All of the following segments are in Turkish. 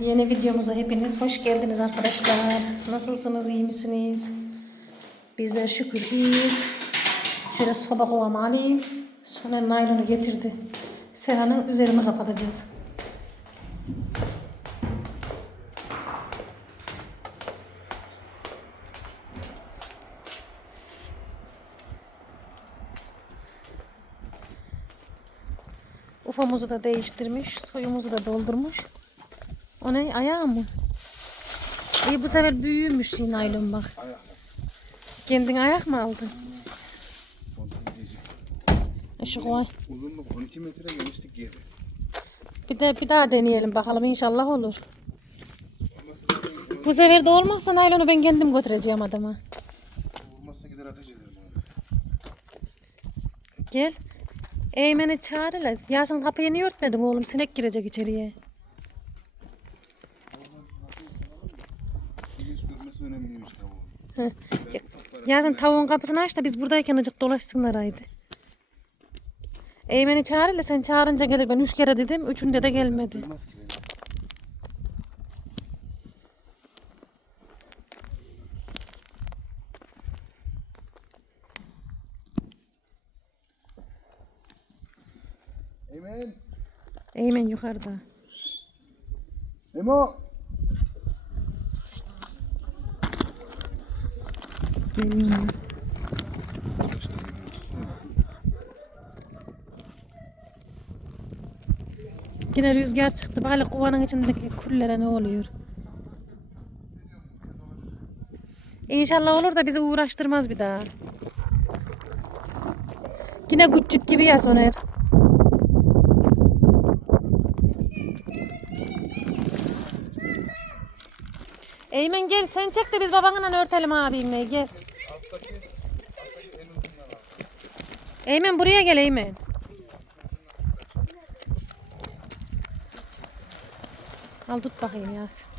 Yeni videomuza hepiniz hoş geldiniz arkadaşlar. Nasılsınız, iyi misiniz? Bizler şükür iyiyiz. Şöyle soba kovamı alayım. Sonra naylonu getirdi. Serhan'ın üzerini kapatacağız. Ufomuzu da değiştirmiş. Soyumuzu da doldurmuş. O ne? Ayağı mı? İyi bu sefer büyümüş şey naylon bak. Ayak. Kendin ayak mı aldın? E Şu koy. Uzunluk 12 metre genişlik 7. Bir de bir daha deneyelim bakalım inşallah olur. Bu sefer de olmazsa naylonu ben kendim götüreceğim adama. Olmazsa gider ateş ederim. Gel. Eymen'i çağır hele. Yasin kapıyı niye örtmedin oğlum? Sinek girecek içeriye. Güneş görmesi önemliymiş tavuğun. Yasin tavuğun kapısını aç da biz buradayken acık dolaşsınlar haydi. Eymen'i çağır hele sen çağırınca gelir. Ben üç kere dedim. Üçünde de gelmedi. Duymaz ki beni. Eymen. Eymen yukarıda. Memo. Geliyorlar. Yine rüzgar çıktı. Bari kovanın içindeki kullere ne oluyor? İnşallah olur da bizi uğraştırmaz bir daha. Yine küçük gibi ya Soner. Eymen gel sen çek de biz babanla örtelim abimle gel. Eymen buraya gel Eymen. Al tut bakayım Yasin.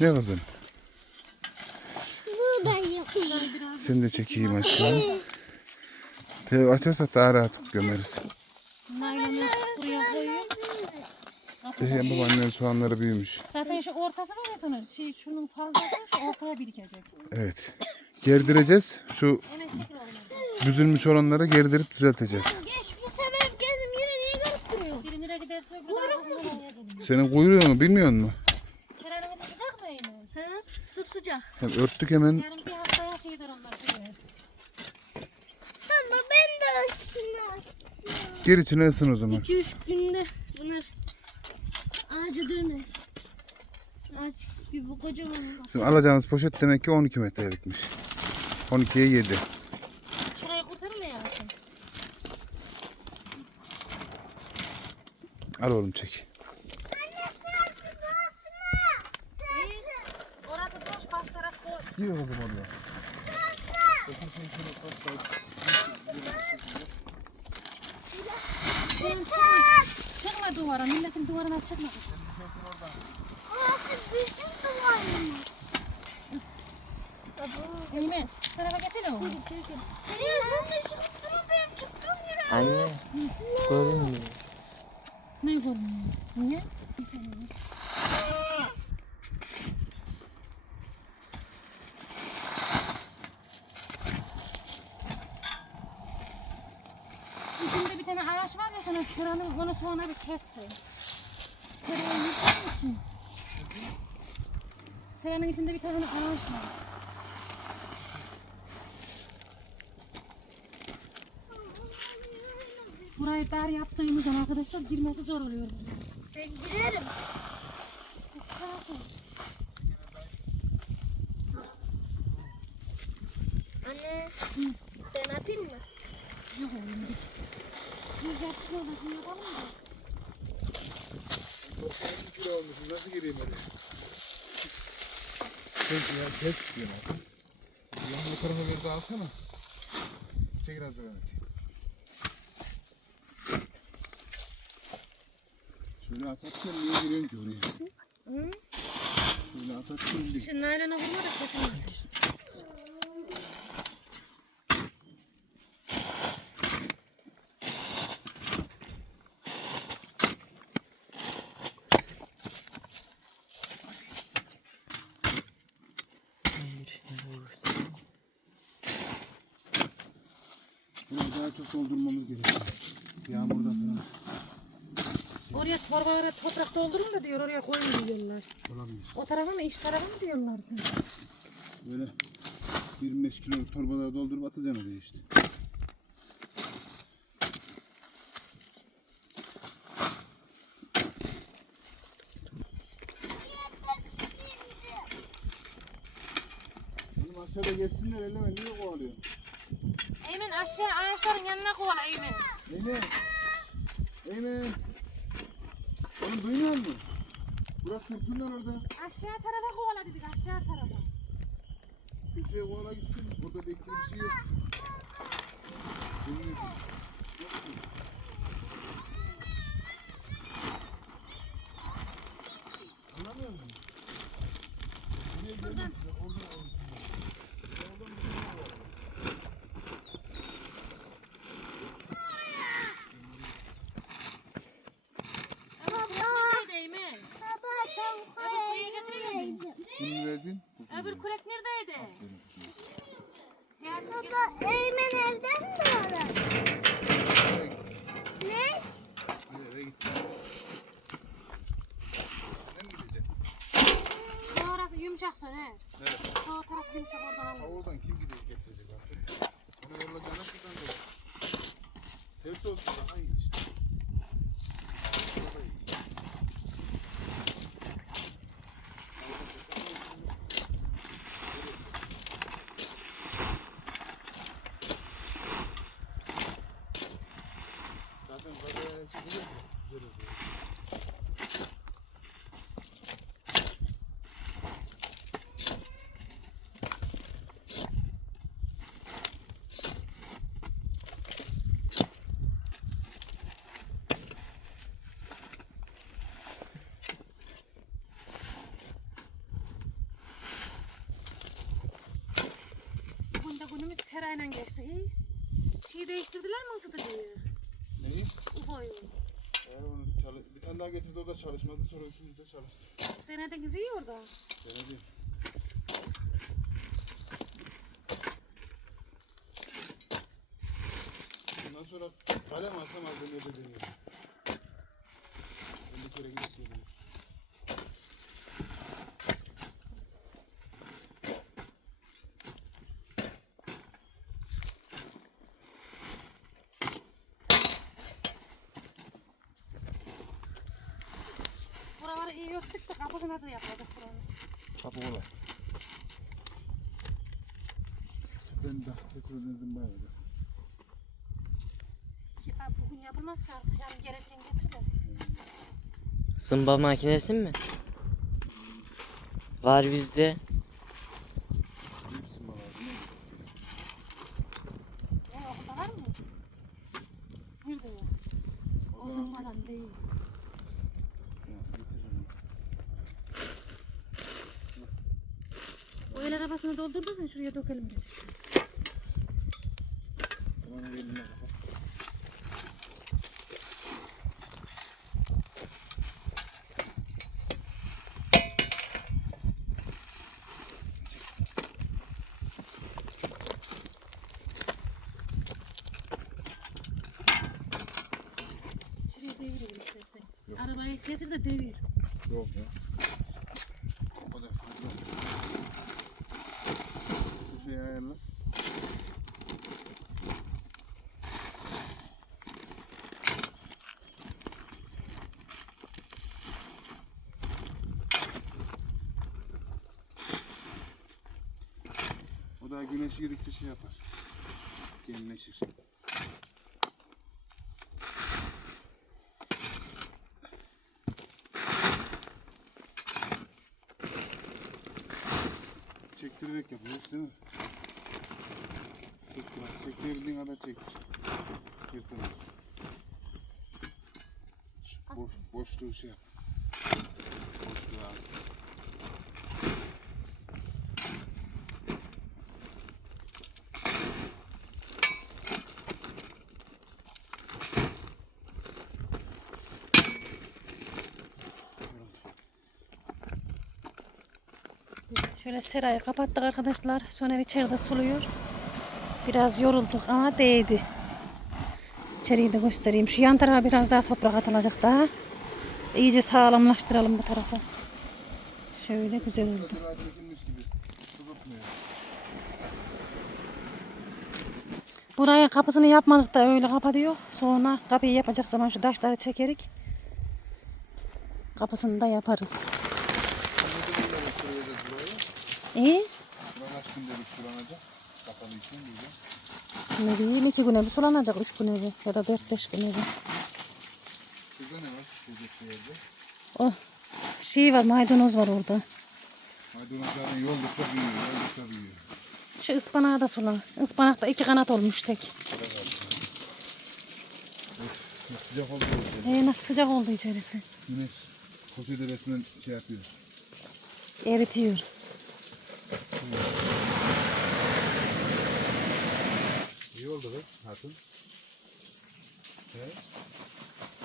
Ne kızım? Buradayım. Seni de çekeyim aşkım. Te açarsa daha rahat gömeriz. Naylonu buraya koyuyor. Hem babaannen soğanları büyümüş. Zaten şu ortası var ya Soner. Şey, şunun fazlası şu ortaya birikecek. Evet. Gerdireceğiz. Şu Hemen çekil oğlum. büzülmüş olanları gerdirip düzelteceğiz. Geç bu sefer geldim yine niye garip duruyor? Biri nereye giderse öbürü arkasından oraya geliyor. Senin kuyruğunu bilmiyor musun? Hem örttük hemen. Şey Ama ben de üstüne Gir içine ısın o zaman. 2-3 günde bunlar ağaca dönmez. Ağaç gibi bu kocaman. Şimdi alacağınız poşet demek ki 12 metrelikmiş. 12'ye 7. Şurayı kurtarın da yansın. Al oğlum çek. Taraf boş. Gir o zaman oraya. Benim çıkma. Çıkma duvara. Milletin duvarına çıkma. Orası bizim duvarımız. Eymen. şu Tarafa geçelim mi? Nereye sen de çıktın mı benim çıktığım yere? Anne görünmüyor. Ne görünüyor? Niye? İçinde sıranın onu sonra bir kessin. Sıranın için. Sıranın içinde bir tane ağaç var. Burayı dar yaptığımızdan arkadaşlar girmesi zor oluyor. Ben girerim. Anne, ben atayım mı? Yok oğlum. Orada şimdi yapalım mı? 92 kilo olmuşsun. Nasıl gireyim oraya? Kes ya kes diyor. Yan bu tarafa bir de alsana. Çekil hazır Mehmet. Şöyle atarken niye giriyorsun ki oraya? Şöyle atarken değil. Şimdi naylona vurma da kesilmesin. Burayı daha çok doldurmamız gerekiyor. Yağmurda falan Oraya torbalara toprak doldurun da diyor oraya koyun diyorlar. olabilir. O tarafa mı iç tarafa mı diyorlardı? Böyle 25 kilo torbalara doldurup atacaksın oraya işte. Benim aşağıda geçsinler elleme niye kovalıyor? Eymen aşağı ağaçların yanına kovala Eymen. Eymen! Eymen! Oğlum duymuyor musun? Bırak dursunlar orada. Aşağı tarafa kovala dedik aşağı tarafa. Köşeye kovala gitsin. Burada bekle bir şey yok. Duymuyorsun. Yok ki. Anlamıyor musun? Buraya gelin. Oradan alın. Oradan bir şey var. Ama bu neredeydi Eymen? Baba ben Öbür kuleyi getirelim. Kimi verdin? Öbür kulek neredeydi? Yardım Baba Eymen evden mi ara? Ne? Hadi eve git. Sen mi gideceksin? Bu orası yumuşak son he. Evet. Sağ taraf yumuşak oradan Ha alalım. oradan kim gidecek getirecek artık? Onu yollayacağına şuradan da. Ses olsun daha iyi işte. Daha iyi. Zaten böyle çekilir mi? Güzel oluyor. Bugün de günümüz serayla geçti. He? Şeyi değiştirdiler mi ısıtıcıyı? Neyi? Ufo'yu. Eğer onu çalı- bir tane daha getirdi o da çalışmadı sonra üçüncü de çalıştı. Denediniz iyi orada. Denedim. Bundan sonra kalem alsam aldığım yerde deniyorum. 50 kere gidip geliyorum. döktük de kapısı nasıl yapacak buranın? Kapı kolay. Ben de benzin bayağı. Ya, bugün yapılmaz ki artık. Yani gereken getir de. Zımba makinesi mi? Var bizde. Ne okulda var mı? Nerede ya? O zımbadan değil. Ya, getiririm. Doldurdun sen şuraya dökelim dedi. Tamam eline kapat. Şuraya devirelim istersen. Arabayı getir de devir. Yok ya. O kadar fazla. Bu şeyi ayarla. O da güneş girdikçe şey yapar. Genleşir. Çektirerek yapıyoruz değil mi? Çektir. Çektirebildiğin kadar çektir. Yırtılmaz. Boş, boşluğu şey yap. Boşluğu az. Şöyle serayı kapattık arkadaşlar. Soner içeride suluyor. Biraz yorulduk ama değdi. İçeriği de göstereyim. Şu yan tarafa biraz daha toprak atılacak daha. İyice sağlamlaştıralım bu tarafı. Şöyle güzel oldu. Buraya kapısını yapmadık da öyle kapatıyor. Sonra kapıyı yapacak zaman şu taşları çekerik. Kapısını da yaparız. Ne zaman süreceğiz burayı? İyi. Buranın kaç günde bir sulanacak? Kapalı için diyeceğim. Ne bileyim iki güne bir sulanacak. Üç güne bir ya da dört beş güne bir. Şurada ne var? Şuradaki yerde. O şey var maydanoz var orada. Maydanoz zaten yoldukça büyüyor. Yoldukça büyüyor. Şu ıspanağı da sula. Ispanakta iki kanat olmuş tek. Sıcak oldu. Ee, nasıl sıcak oldu içerisi. Güneş koşuda resmen şey yapıyor. Eritiyor. İyi oldu be hatun.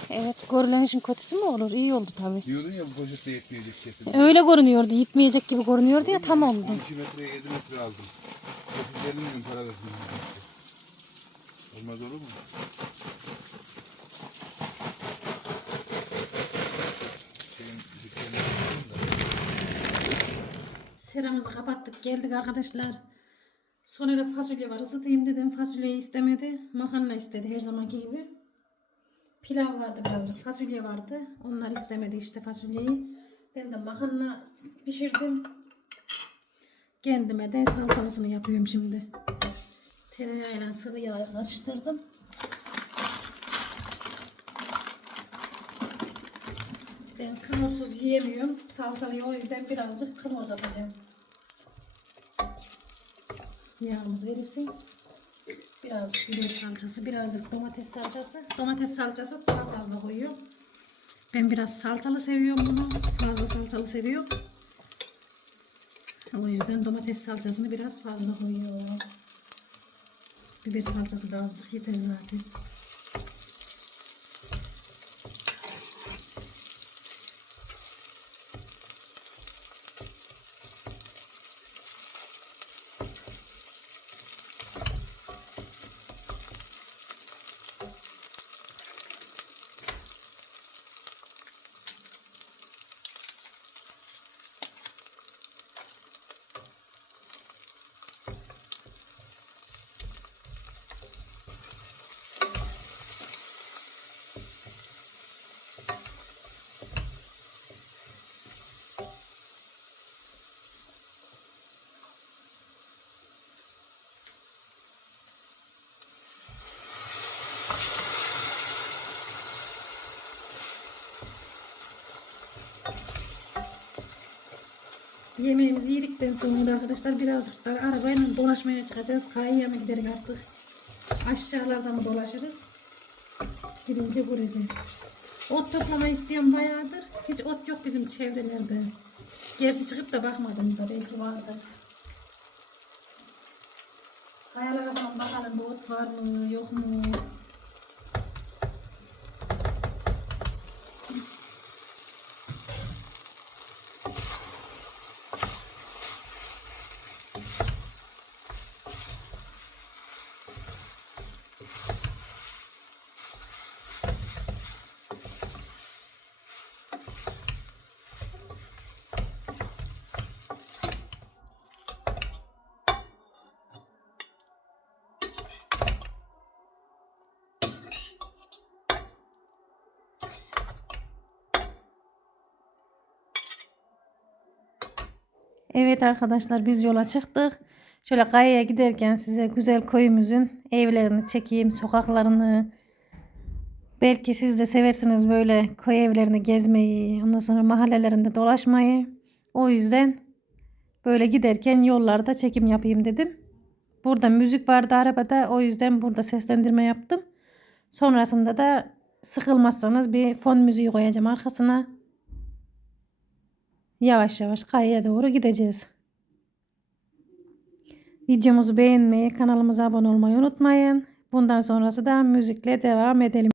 Evet görülen işin kötüsü mü olur? İyi oldu tabii. Diyordun ya bu poşette yetmeyecek kesin. Öyle görünüyordu. Yitmeyecek gibi görünüyordu ya tam oldu. 12 metreye 7 metre aldım. 950 milyon para verdim. Olmaz olur mu? Seramızı kapattık geldik arkadaşlar. Sonra fasulye var ısıtayım dedim. Fasulyeyi istemedi. Makarna istedi her zamanki gibi. Pilav vardı birazcık. Fasulye vardı. Onlar istemedi işte fasulyeyi. Ben de makarna pişirdim. Kendime de salçalısını yapıyorum şimdi. Tereyağıyla sıvı yağ karıştırdım. Ben kınosuz yiyemiyorum. Salçalıyı o yüzden birazcık kınoz atacağım. Yağımız verirsin. Birazcık biber salçası, birazcık domates salçası. Domates salçası daha fazla koyuyorum. Ben biraz salçalı seviyorum bunu. Fazla salçalı seviyorum. O yüzden domates salçasını biraz fazla koyuyorum. Biber salçası da azıcık yeter zaten. Yemeğimizi yedikten sonra arkadaşlar birazcık da arabayla dolaşmaya çıkacağız. Kayıya mı gidelim artık? Aşağılarda mı dolaşırız? Gidince göreceğiz. Ot toplamayı isteyen bayağıdır. Hiç ot yok bizim çevrelerde. Gerçi çıkıp da bakmadım da belki vardır. Kayalara bakalım bu ot var mı yok mu? Evet arkadaşlar biz yola çıktık. Şöyle kayaya giderken size güzel köyümüzün evlerini çekeyim, sokaklarını. Belki siz de seversiniz böyle köy evlerini gezmeyi, ondan sonra mahallelerinde dolaşmayı. O yüzden böyle giderken yollarda çekim yapayım dedim. Burada müzik vardı arabada o yüzden burada seslendirme yaptım. Sonrasında da sıkılmazsanız bir fon müziği koyacağım arkasına. Yavaş yavaş kayaya doğru gideceğiz. Videomuzu beğenmeyi, kanalımıza abone olmayı unutmayın. Bundan sonrası da müzikle devam edelim.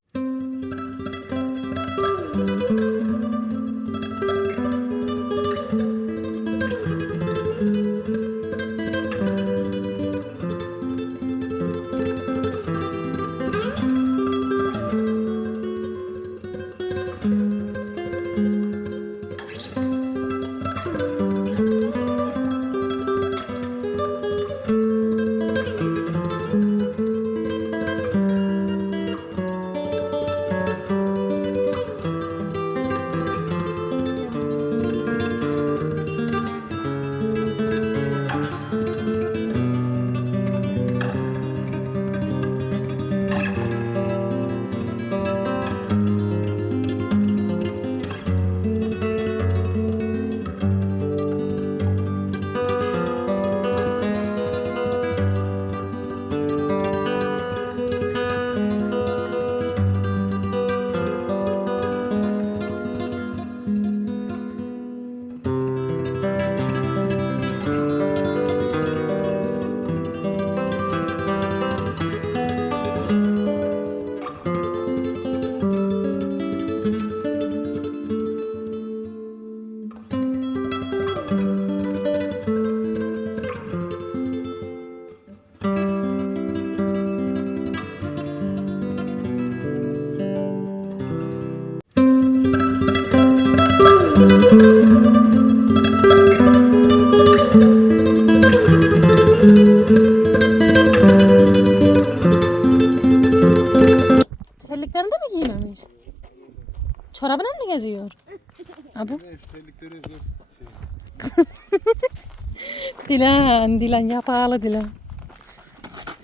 Dilan, Dilan yapalı Dilan.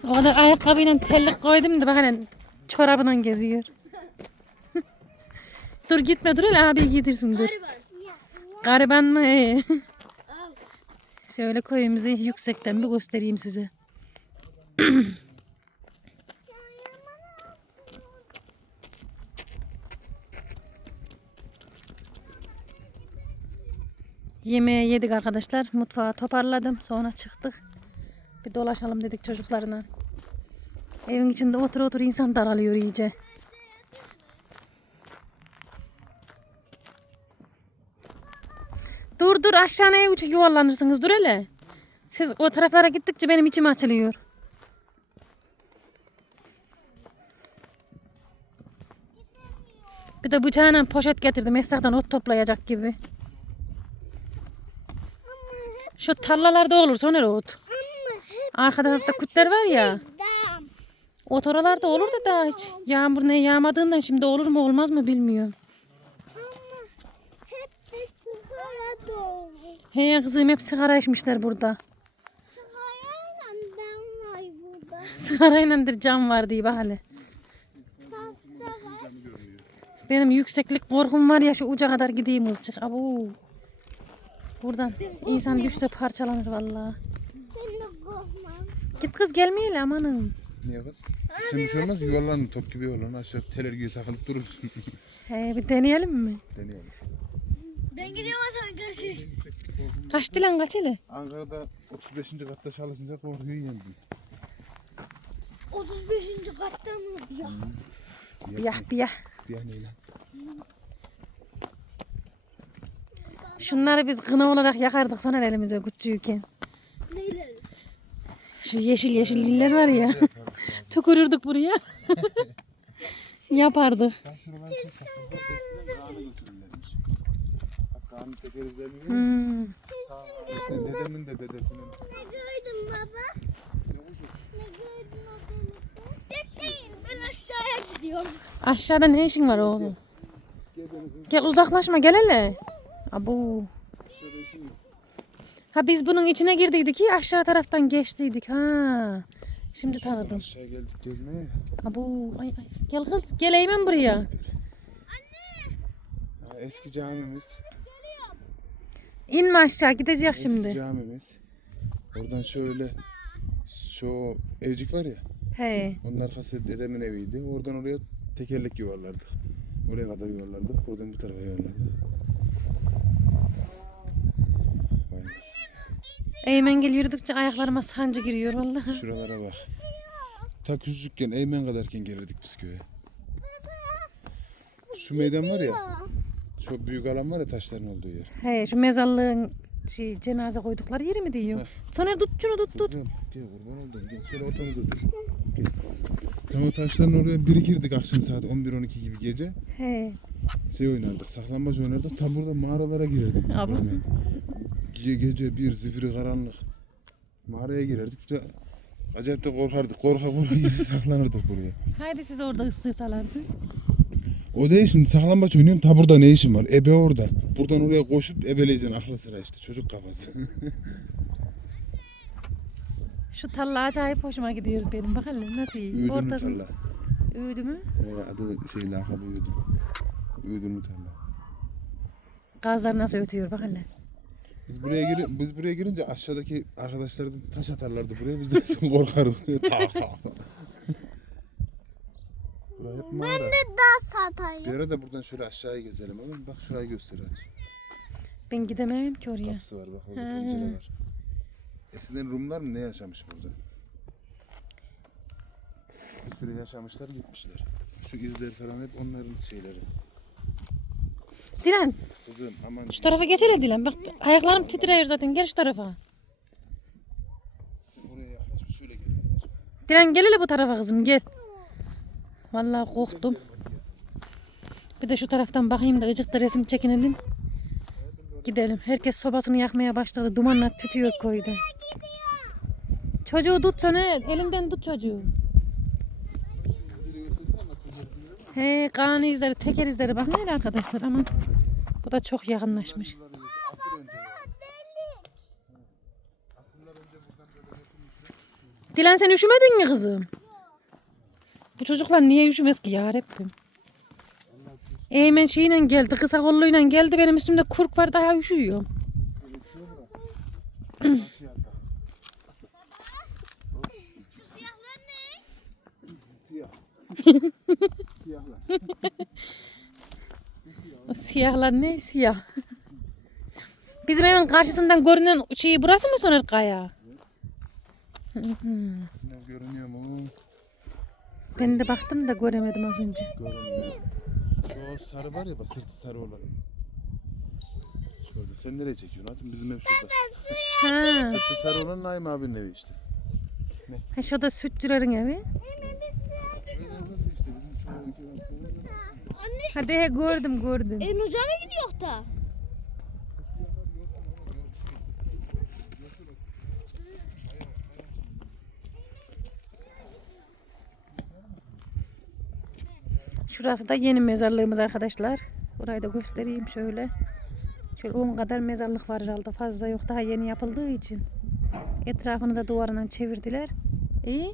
O kadar ayakkabıyla terlik koydum da bak hele çorabıyla geziyor. dur gitme dur hele abi giydirsin dur. Gariban mı? Şöyle koyumuzu yüksekten bir göstereyim size. Yemeği yedik arkadaşlar. Mutfağı toparladım. Sonra çıktık. Bir dolaşalım dedik çocuklarına. Evin içinde otur otur insan daralıyor iyice. Dur dur aşağı neye yuvarlanırsınız dur hele. Siz o taraflara gittikçe benim içim açılıyor. Bir de bıçağıyla poşet getirdim. Esnaftan ot toplayacak gibi. Şu tarlalarda olur sonra ot. Arka tarafta kutlar var ya. Ot oralarda olur da daha hiç. Yağmur ne yağmadığından şimdi olur mu olmaz mı bilmiyorum. He kızım hep sigara içmişler burada. Sigarayla cam var diye bak hele. Benim yükseklik korkum var ya şu uca kadar gideyim azıcık. Abu. Buradan insan düşse parçalanır vallahi. Ben de korkmam. Git kız gelmeyelim amanım. Niye kız? Sen bir şey olmaz yuvarlanın top gibi yuvarlan aşağı teler gibi takılıp durursun. He bir deneyelim mi? Deneyelim. Ben gidiyorum Hasan görüşürüz. Kaç dilen kaç hele? Ankara'da 35. katta çalışınca korkuyu yendim. 35. katta mı ya? Biyah biyah. Ya neyle? Şunları biz kına olarak yakardık sonra elimize küçüğüken. Neyle? Şu yeşil yeşil liller var ya. Tükürürdük buraya. Yapardık. Hmm. dedemin de dedesinin. Ne gördün baba? Ne gördün odamızda? Bekleyin ben aşağıya gidiyorum. Aşağıda ne işin var oğlum? Gel uzaklaşma gel hele. Abu. Ha biz bunun içine girdiydik ki aşağı taraftan geçtiydik ha. Şimdi tanıdım. Aşağı geldik gezmeye. ya. Abu. Ay, ay. Gel kız gel Eymen buraya. Ha, eski camimiz. İnme aşağı gidecek Eski şimdi. camimiz. Oradan şöyle şu evcik var ya. He. Onun arkası dedemin eviydi. Oradan oraya tekerlek yuvarlardık. Oraya kadar yuvarlardık. Oradan bu tarafa yuvarlardık. Vay anasını. Eymen gel yürüdükçe ayaklarıma sancı giriyor vallahi. Şuralara bak. Ta küçükken Eymen kadarken gelirdik biz köye. Şu meydan var ya. Çok büyük alan var ya taşların olduğu yer. He şu mezarlığın şey, cenaze koydukları yeri mi diyor? Soner tut şunu tut tut. Kızım gel kurban oldum. Gel şöyle ortamıza dur. Gel. Tam o taşların oraya birikirdik akşam saat 11-12 gibi gece. He. Şey oynardık, saklambaç oynardık. Tam burada mağaralara girerdik biz. Abi. Ahmet. Ge- gece bir zifiri karanlık. Mağaraya girerdik. Bir de acayip de korkardık. Korka korka gibi saklanırdık buraya. Haydi siz orada ısırsalardı. O değil şimdi saklambaç oynuyorsun. Ta burada ne işin var? Ebe orada. Buradan oraya koşup ebeleyeceksin aklı sıra işte. Çocuk kafası. Şu tarla acayip hoşuma gidiyoruz benim. Bak hele nasıl iyi. Üğüdün mü Ortasın. tarla? Üğüdü mü? Ee, adı şey lakabı Üğüdün. Üğüdün mü tarla? Gazlar nasıl ötüyor bak hele. Biz buraya gir biz buraya girince aşağıdaki arkadaşlar da taş atarlardı buraya. Biz de korkardık. tak tak. Buraya hep mağara. Daha satayım. Bir ara da buradan şöyle aşağıya gezelim oğlum. Bak şurayı göster hadi. Ben gidemem ki oraya. Kapısı var bak orada He. pencere var. Eskiden Rumlar mı ne yaşamış burada? Bir sürü yaşamışlar gitmişler. Şu izler falan hep onların şeyleri. Dilan Kızım aman. şu tarafa geç hele Dilan. Bak ayaklarım titriyor zaten. Gel şu tarafa. Oraya yaklaşma şöyle gel. Dilan gel hele bu tarafa kızım gel. Vallahi korktum. Bir de şu taraftan bakayım da ıcıkta resim çekinelim. Gidelim. Herkes sobasını yakmaya başladı. Dumanlar tütüyor köyde. Çocuğu tut Soner. Elinden tut çocuğu. He kan izleri, teker izleri bak neyle arkadaşlar aman. Bu da çok yakınlaşmış. Dilan sen üşümedin mi kızım? Bu çocuklar niye üşümez ki ya Rabbim? Eymen şeyle geldi, kısa kolluyla geldi. Benim üstümde kurk var daha yapar? Siyahlar ne? Siyah. Siyahlar. O siyahlar ne siyah? Bizim evin karşısından görünen şey burası mı Soner Kaya? Sınav görünüyor mu? Ben de baktım da göremedim az önce. Görünmüyor. Şu sarı var ya bak sırtı sarı olan. Şurada. Sen nereye çekiyorsun? Atın bizim ev şurada. Ha, Sırtı sarı olan Naim abinin evi işte. ha şurada sütçülerin evi. Hadi he gördüm gördüm. en uca mı gidiyor da? Şurası da yeni mezarlığımız arkadaşlar. Burayı da göstereyim şöyle. Şöyle 10 kadar mezarlık var herhalde. Fazla yok. Daha yeni yapıldığı için. Etrafını da duvarından çevirdiler. İyi.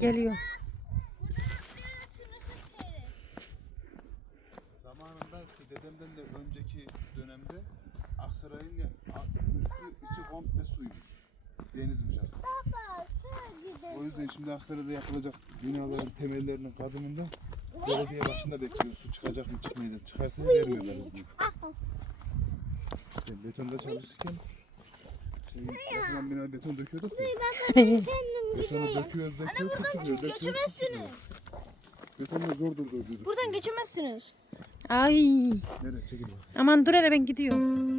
Geliyor. Zamanında işte dedemden de önceki dönemde Aksaray'ın üstü içi komple suymuş. Denizmiş aslında. O yüzden şimdi Aksaray'da yapılacak binaların temellerinin kazımında belediye başında bekliyor. Su çıkacak mı çıkmayacak. Çıkarsa vermiyorlar hızını. İşte betonda çalışırken şey, yapılan bina beton döküyorduk ya. Betonu döküyoruz döküyoruz su çıkıyor. Döküyoruz çıkıyor. Betonla zor durdurduk. Buradan geçemezsiniz. Ay. Nereye çekil bak. Aman dur hele ben gidiyorum.